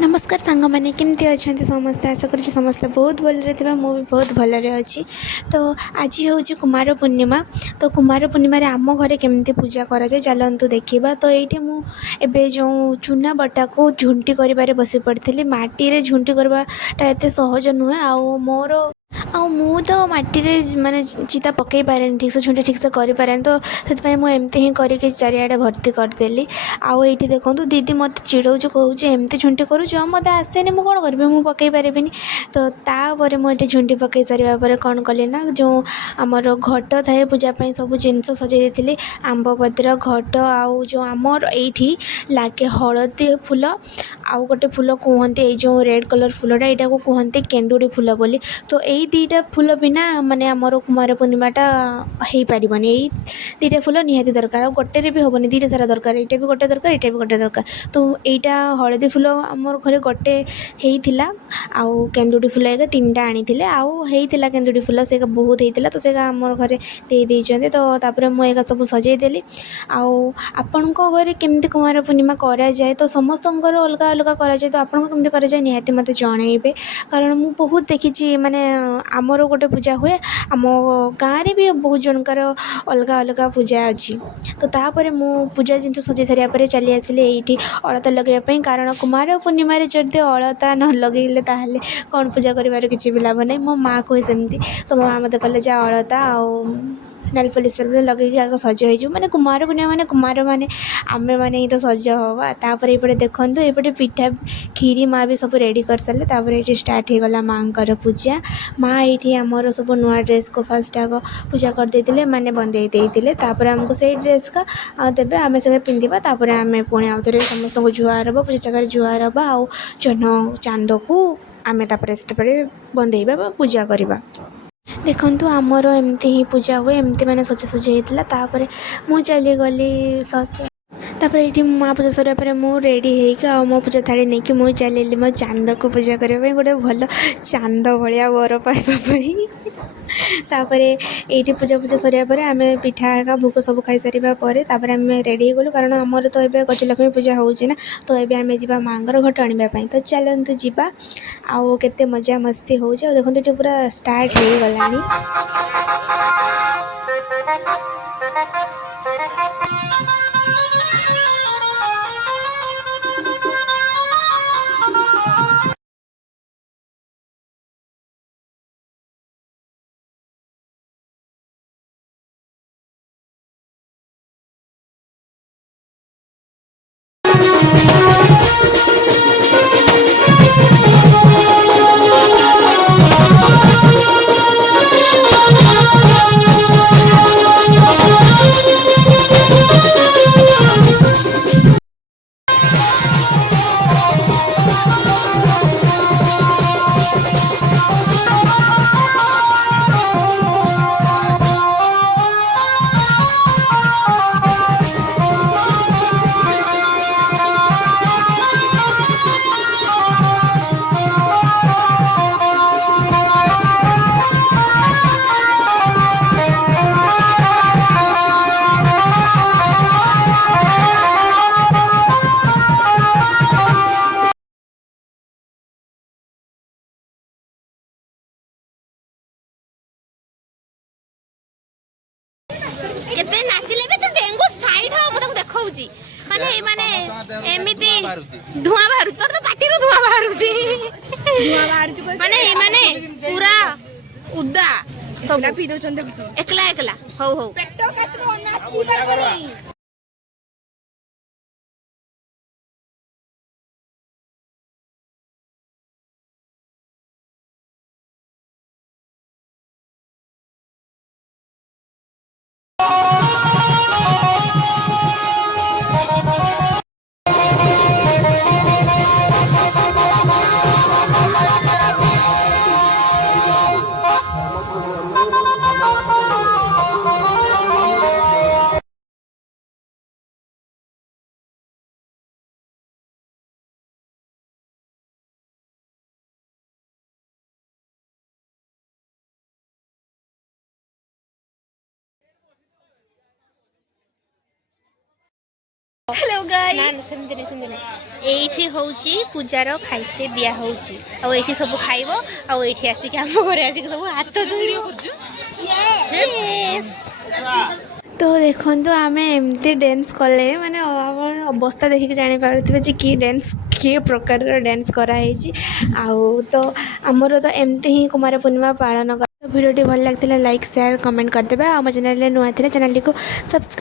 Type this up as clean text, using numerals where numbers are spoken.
नमस्कार सांग मैंने केमती अच्छा समस्ते आशा कर समस्ते बहुत भलरे थे भी बहुत भलरे अच्छी। तो आज हूँ कुमार पूर्णिमा। तो कुमार पूर्णिम आम घरे केमती पूजा कराए चलतु देखा। तो ये मुझे जो चूना बटा को झुंटी कर बसी पड़ी माटी झुंटी करवाटा एत सहज नुहे आ मोर मु तो माटी माने चिता पकई पारे ठीक से झुंटी ठीक से करें। तो से मुझे ही करके चारिआडे भर्ती करदेली। आउ ये देखो दीदी मत चिड़ौच कौच एमती झुंटी करुच मत आसेनि मुझे कौन करी मुझे पकई पारि। तो तापर मुझे झुंटी पकई सारे कौन कली ना जो आमर घट थाए पूजापाई सब जिनस सजे देती आंबपत्र घट आउ जो आमर ये लागे हलदी फूल आउ गोटे फूल कहते जो रेड कलर फूलटा यहाँ को कहते केन्दुड़ी फूल बोली। तो यही दीटा फूल बिना माने आमर कुमार पूर्णिमाटा हो पारन। यही दीटा फूल निहाती दरकार गोटे भी हेनी दीटा सारा दरकार यहाँ भी गोटे दरकार यहाँ भी गोटे दरकार। तो यहाँ हलदी फूल आमर घरे गोटे होता आउ केन्दुड़ी फूल एक तीन टा आनी आउ होता केन्दुड़ी फूल से बहुत होता। तो से आमर घरे दे तो तापर मुझे सब सजेदेली। आउ आपण घरे केमती कुमार पूर्णिमा कराए तो समस्त अलग अलग कराए। तो आपको केमती कराए निहाती मत जनइबे कारण मु बहुत देखी माने आमर गोटे पूजा हुए आम गाँव में भी बहुत जनकर अलग अलग पूजा अच्छी। तो तापर मु पूजा जिन सजे सारापर चली आसिली ये अलता लगेवाई कारण कुमार पूर्णिम जदि अलता न लगेले ताहले कौन पूजा कर किसी भी लाभ नहीं। मो माँ कहे सेमती। तो मो माँ मत कहले जा अलता आउ नेल पॉलिश लगे आगे सज हो माने कुमार पूर्णिमा माने कुमार माने आमे माने ही तो सज हवा। तापर ये देखु ये पिठा खीरी माँ भी सब रेडी कर सारे। तापर ये स्टार्ट हो गला माँ कर पूजा। माँ ये आमर सब नुआ ड्रेस को फास्ट आग पूजा करदे माने बंदे तापर आमको से ड्रेस का देवे आम से पिंधा। तापर आम पुणी आउ थे समस्त को जुआर हम पूजा जगह जुआर हम आउ जन चांद को आम से बंदेबा पूजा करवा। देखंतु आमर एमती ही पूजा हुए एमती मैंने सजासजी होता। तापर मु चली गली तापर ये माँ पूजा सर मुझे रेडी हो मो पूजा थाली नहीं कि मुझे चलि मो चांद को पूजा करने गोटे भल चांद भाया वर पाइबापी। तापर ये पूजा पूजा सर आम पिठा का भोग सब खाई सारापर आम रेडी गलु कारण आमर तो ये गजलक्ष्मी पूजा होना। तो ये आम जा माँ घट आने तो चलतु जा आउ के मजा मस्ती हो देखो ये पूरा स्टार्ट हो गलानी। केते नाचिले भी तो डेंगू साइड हो मते देखाउची माने माने एमिति धुआं बाहरु तोर तो पाटी रो धुआं बाहरुची माने पूरा उदा सब पी दो चंदे एकला एकला हो पेटो काटरो नाची पारे। हेलो गाइस ना ना सेमती नहीं सेमती नहीं एठी होची पूजार खाइते बिया होची आ एठी सब खाइबो आ एठी आसी के हम घरे आसी के सब हाथ धुइबो यस तो देखो आम एमती डांस कले माने अवस्था देखिक जापारे कि डांस कि प्रकार डांस कराई तो आमर तो एमती ही कुमार पूर्णिमा पालन कर वीडियो भल लगा लाइक शेयर कमेंट करदे आम चैनल नुआ चैनल को सब्सक्राइब